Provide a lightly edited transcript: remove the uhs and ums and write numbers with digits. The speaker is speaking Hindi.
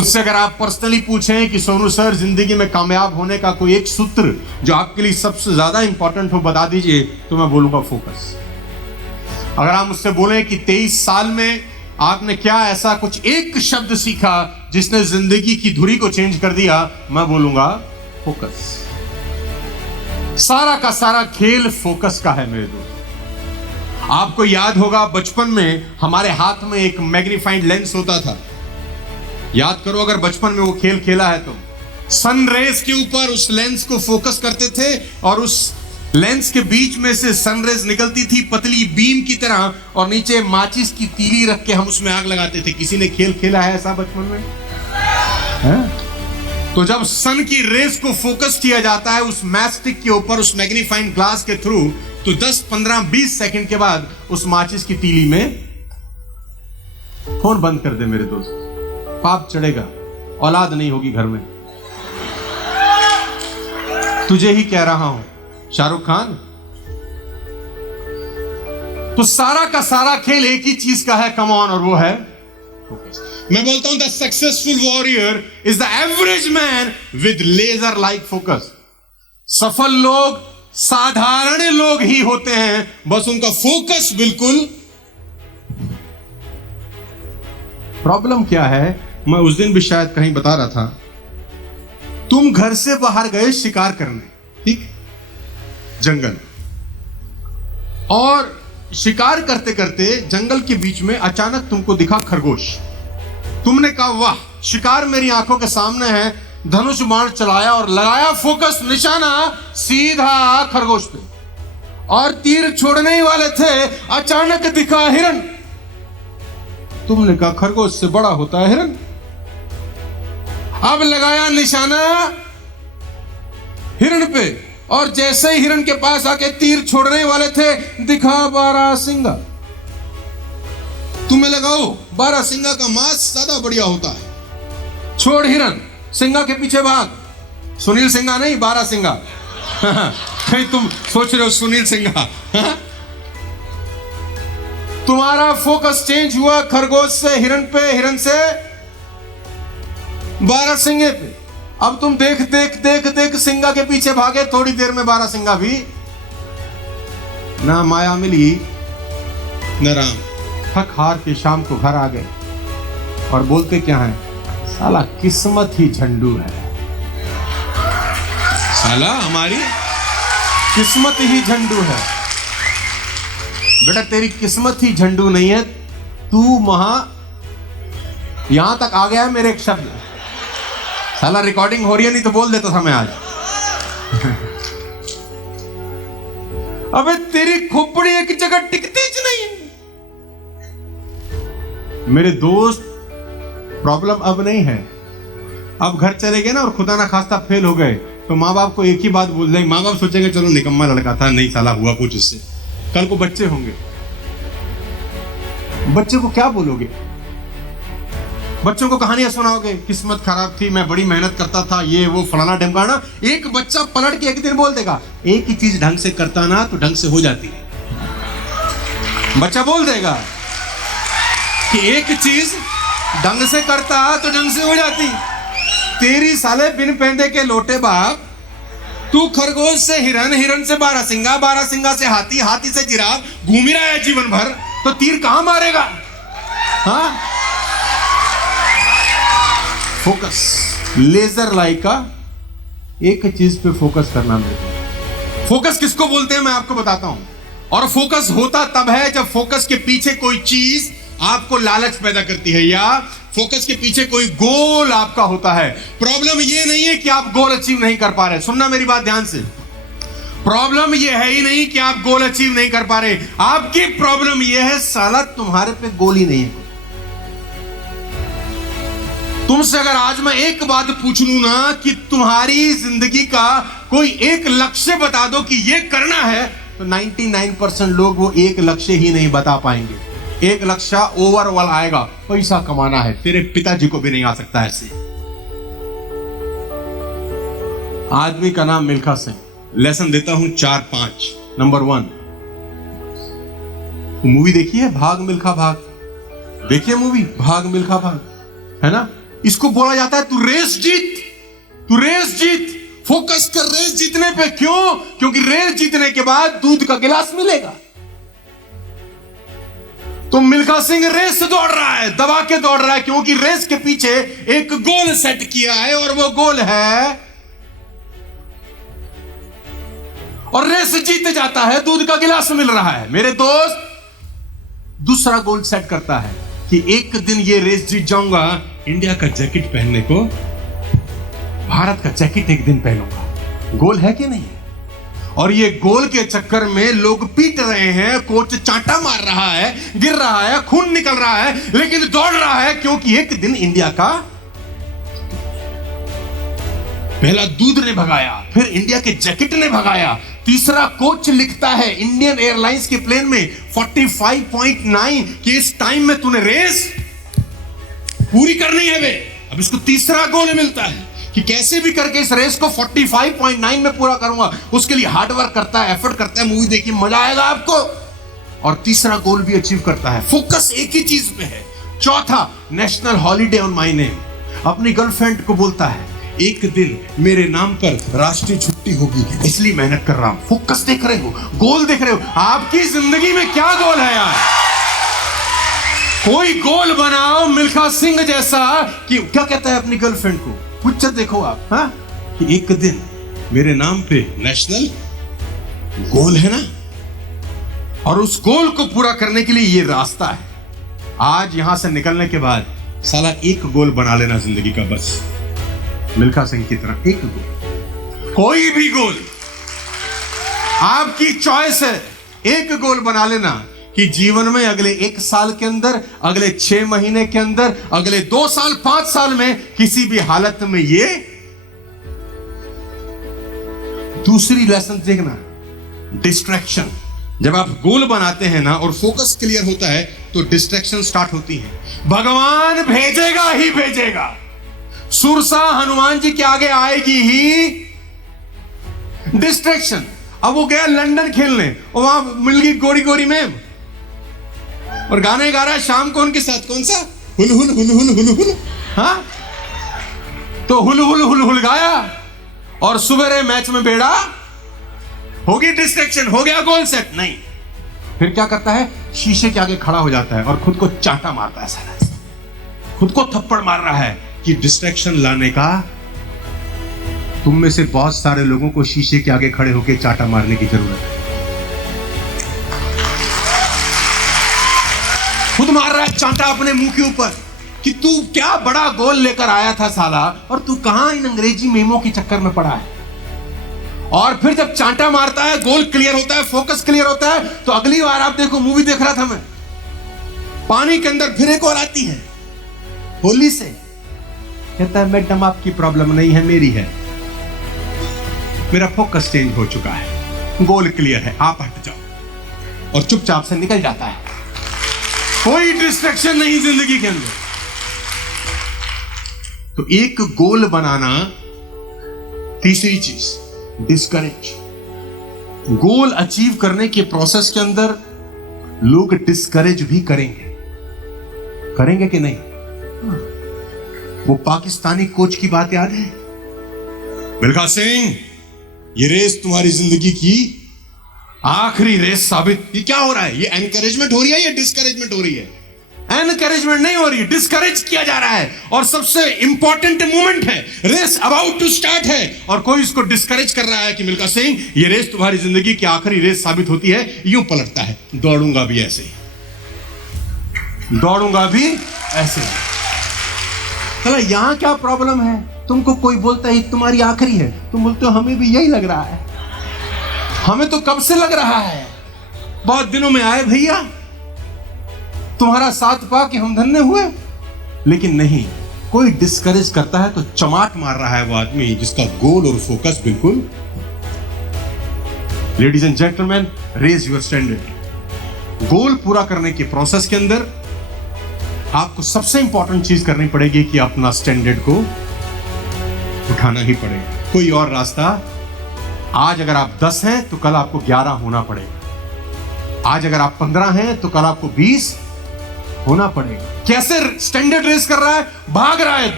उससे अगर आप पर्सनली पूछें कि सोनू सर जिंदगी में कामयाब होने का कोई एक सूत्र जो आपके लिए सबसे ज्यादा इंपॉर्टेंट हो बता दीजिए, तो मैं बोलूंगा फोकस। अगर आप मुझसे बोलें कि 23 साल में आपने क्या ऐसा कुछ एक शब्द सीखा जिसने जिंदगी की धुरी को चेंज कर दिया, मैं बोलूंगा फोकस। सारा का सारा खेल फोकस का है मेरे दोस्त। आपको याद होगा बचपन में हमारे हाथ में एक मैग्नीफाइड लेंस होता था। याद करो अगर बचपन में वो खेल खेला है तो सन रेज के ऊपर उस लेंस को फोकस करते थे और उस लेंस के बीच में से सनरेज निकलती थी पतली बीम की तरह, और नीचे माचिस की तीली रख के हम उसमें आग लगाते थे। किसी ने खेल खेला है ऐसा बचपन में? तो जब सन की रेस को फोकस किया जाता है उस मैचस्टिक के ऊपर, उस मैग्नीफाइंग ग्लास के थ्रू, तो 10, 15, 20 सेकंड के बाद उस माचिस की तीली में फोन बंद कर दे मेरे दोस्त, पाप चढ़ेगा, औलाद नहीं होगी घर में। तुझे ही कह रहा हूं शाहरुख खान। तो सारा का सारा खेल एक ही चीज का है, कम ऑन, और वो है फोकस। मैं बोलता हूं the successful warrior is the average man with laser like focus. सफल लोग साधारण लोग ही होते हैं, बस उनका फोकस बिल्कुल। प्रॉब्लम क्या है, मैं उस दिन भी शायद कहीं बता रहा था, तुम घर से बाहर गए शिकार करने, ठीक, जंगल, और शिकार करते करते जंगल के बीच में अचानक तुमको दिखा खरगोश। तुमने कहा वाह, शिकार मेरी आंखों के सामने है, धनुष बाण चलाया और लगाया फोकस, निशाना सीधा खरगोश पे, और तीर छोड़ने ही वाले थे, अचानक दिखा हिरन। तुमने कहा खरगोश से बड़ा होता है हिरन। अब लगाया निशाना हिरन पे, और जैसे ही हिरन के पास आके तीर छोड़ने वाले थे, दिखा बारहसिंगा। तुम्हें लगाओ बारहसिंगा का मांस ज्यादा बढ़िया होता है, छोड़ हिरन, सिंगा के पीछे भाग। सुनील सिंगा नहीं, बारहसिंगा। कहीं तुम सोच रहे हो सुनील सिंगा। तुम्हारा फोकस चेंज हुआ खरगोश से हिरन पे, हिरन से बारहसिंगे पे। अब तुम देख देख देख देख सिंगा के पीछे भागे, थोड़ी देर में बारहसिंगा भी ना माया मिली न राम। थक हार के शाम को घर आ गए और बोलते क्या है, साला किस्मत ही झंडू है, साला हमारी किस्मत ही झंडू है। बेटा तेरी किस्मत ही झंडू नहीं है, तू यहां तक आ गया है मेरे एक शब्द। साला रिकॉर्डिंग हो रही है, नहीं तो बोल देता था मैं आज। अबे तेरी खोपड़ी एक जगह टिकती ज नहीं है मेरे दोस्त। प्रॉब्लम अब नहीं है, अब घर चले गए ना और खुदा ना खास्ता फेल हो गए, तो माँ बाप को एक ही बात बोल देंगे। माँ बाप सोचेंगे चलो निकम्मा लड़का था, नहीं साला हुआ कुछ इससे। कल को बच्चे होंगे, बच्चे को क्या बोलोगे? बच्चों को कहानियां सुनाओगे, किस्मत खराब थी, मैं बड़ी मेहनत करता था, ये वो फलाना ढमकाना। एक बच्चा पलट के एक दिन बोल देगा, एक ही चीज ढंग से करता ना तो ढंग से हो जाती है। बच्चा बोल देगा कि एक चीज ढंग से करता तो ढंग से हो जाती। तेरी साले बिन पैंदे के लोटे बाप, तू खरगोश से हिरन, हिरन से बारहसिंगा, बारहसिंगा से हाथी, हाथी से जिराफ, घूम ही रहा है जीवन भर, तो तीर कहां मारेगा? हाँ, फोकस, लेजर लाइक का एक चीज पे फोकस करना। मेरे फोकस किसको बोलते हैं मैं आपको बताता हूं। और फोकस होता तब है जब फोकस के पीछे कोई चीज आपको लालच पैदा करती है, या फोकस के पीछे कोई गोल आपका होता है। प्रॉब्लम ये नहीं है कि आप गोल अचीव नहीं कर पा रहे, सुनना मेरी बात ध्यान से। प्रॉब्लम ये है ही नहीं कि आप गोल अचीव नहीं कर पा रहे, आपकी प्रॉब्लम ये है साला तुम्हारे पे गोल ही नहीं है। तुमसे अगर आज मैं एक बात पूछ लूं ना कि तुम्हारी जिंदगी का कोई एक लक्ष्य बता दो कि ये करना है, तो 99% लोग वो एक लक्ष्य ही नहीं बता पाएंगे। एक लक्ष्य ओवरऑल आएगा, पैसा कमाना है। तेरे पिताजी को भी नहीं आ सकता ऐसे। आदमी का नाम मिल्खा सिंह। लेसन देता हूं 4-5। नंबर 1, मूवी देखी है भाग मिल्खा भाग? देखिए मूवी भाग मिल्खा भाग, है ना? इसको बोला जाता है तू रेस जीत, तू रेस जीत, फोकस कर रेस जीतने पे। क्यों? क्योंकि रेस जीतने के बाद दूध का गिलास मिलेगा। तो मिल्खा सिंह रेस दौड़ रहा है, दबा के दौड़ रहा है, क्योंकि रेस के पीछे एक गोल सेट किया है और वो गोल है, और रेस जीत जाता है, दूध का गिलास मिल रहा है। मेरे दोस्त, दूसरा गोल सेट करता है कि एक दिन ये रेस जीत जाऊंगा, इंडिया का जैकेट पहनने को, भारत का जैकेट एक दिन पहनूंगा। गोल है कि नहीं? और ये गोल के चक्कर में लोग पीट रहे हैं, कोच चांटा मार रहा है, गिर रहा है, खून निकल रहा है, लेकिन दौड़ रहा है, क्योंकि एक दिन इंडिया का पहला दूध ने भगाया, फिर इंडिया के जैकेट ने भगाया। तीसरा कोच लिखता है इंडियन एयरलाइंस के प्लेन में 45.9 कि इस टाइम में तूने रेस पूरी करनी है बे। अब इसको तीसरा गोल मिलता है कि कैसे भी करके इस रेस को 45.9 में पूरा करूंगा। उसके लिए हार्ड वर्क करता है, एफर्ट करता है। मूवी देखिए, मजा आएगा आपको। और तीसरा गोल भी अचीव करता है। फोकस एक ही चीज पे है। चौथा, national holiday on my name. अपनी गर्लफ्रेंड को बोलता है एक दिन मेरे नाम पर राष्ट्रीय छुट्टी होगी, इसलिए मेहनत कर रहा हूं। फोकस देख रहे हो, गोल देख रहे हो। आपकी जिंदगी में क्या गोल है यार? कोई गोल बनाओ मिल्खा सिंह जैसा कि क्या कहता है अपनी गर्लफ्रेंड को, पिक्चर देखो आप, हाँ, कि एक दिन मेरे नाम पे नेशनल गोल है ना, और उस गोल को पूरा करने के लिए ये रास्ता है। आज यहां से निकलने के बाद साला एक गोल बना लेना जिंदगी का, बस मिल्खा सिंह की तरह एक गोल, कोई भी गोल आपकी चॉइस है। एक गोल बना लेना कि जीवन में अगले 1 साल के अंदर, अगले 6 महीने के अंदर, अगले 2 साल 5 साल में किसी भी हालत में ये। दूसरी लेसन देखना, डिस्ट्रैक्शन। जब आप गोल बनाते हैं ना और फोकस क्लियर होता है तो डिस्ट्रैक्शन स्टार्ट होती है। भगवान भेजेगा ही भेजेगा। सुरसा हनुमान जी के आगे आएगी ही डिस्ट्रैक्शन। अब वो गया लंदन खेलने और वहां मिल गई गोरी गोरी मैम और गाने गा रहा है शाम को उनके साथ। कौन सा? हुल हुल हुल हुल हुल हुल, हाँ, तो हुल हुल हुल हुल गाया और सुबह मैच में बेड़ा होगी। डिस्ट्रैक्शन हो गया, गोल सेट नहीं। फिर क्या करता है? शीशे के आगे खड़ा हो जाता है और खुद को चांटा मारता है, सारा खुद को थप्पड़ मार रहा है कि डिस्ट्रैक्शन लाने का। तुम में से बहुत सारे लोगों को शीशे के आगे खड़े होकर चांटा मारने की जरूरत है। खुद मार रहा है चांटा अपने मुंह के ऊपर कि तू क्या बड़ा गोल लेकर आया था साला, और तू कहां इन अंग्रेजी मेमो के चक्कर में पड़ा है। और फिर जब चांटा मारता है, गोल क्लियर होता है, फोकस क्लियर होता है, तो अगली बार आप देखो, मूवी देख रहा था मैं, पानी के अंदर फिर एक और आती है होली से, कहता है मैडम आपकी प्रॉब्लम नहीं है, मेरी है। मेरा फोकस चेंज हो चुका है, गोल क्लियर है, आप हट जाओ, और चुपचाप से निकल जाता है। कोई डिस्ट्रैक्शन नहीं जिंदगी के अंदर। तो एक गोल बनाना। तीसरी चीज, डिस्करेज। गोल अचीव करने के प्रोसेस के अंदर लोग डिस्करेज भी करेंगे कि नहीं? वो पाकिस्तानी कोच की बात याद है? मिल्खा सिंह, ये रेस तुम्हारी जिंदगी की आखिरी रेस साबित। ये क्या हो रहा है? ये एनकरेजमेंट हो रही है या डिस्करेजमेंट हो रही है? एनकरेजमेंट नहीं हो रही है, डिस्करेज किया जा रहा है। और सबसे इंपॉर्टेंट मोमेंट है, रेस अबाउट टू स्टार्ट है, और कोई इसको डिस्करेज कर रहा है कि मिल्खा सिंह, ये रेस तुम्हारी जिंदगी की आखिरी रेस साबित होती है। यूं पलटता है, दौड़ूंगा भी ऐसे ही, दौड़ूंगा भी ऐसे ही। चलो, यहां क्या प्रॉब्लम है? तुमको कोई बोलता है तुम्हारी आखिरी है, तुम बोलते हो हमें भी यही लग रहा है। हमें तो कब से लग रहा है, बहुत दिनों में आए भैया, तुम्हारा साथ पा के हम धन्य हुए। लेकिन नहीं, कोई डिस्करेज करता है तो चमाट मार रहा है वो आदमी जिसका गोल और फोकस बिल्कुल। Ladies and gentleman, raise your standard. Goal पूरा करने के प्रोसेस के अंदर आपको सबसे इंपॉर्टेंट चीज करनी पड़ेगी कि अपना स्टैंडर्ड को उठाना ही पड़ेगा। कोई और रास्ता? आज अगर आप 10 हैं तो कल आपको 11 होना पड़ेगा। आज अगर आप 15 हैं तो कल आपको 20 होना पड़ेगा। कैसे स्टैंडर्ड रेस कर रहा है? भाग रहा है,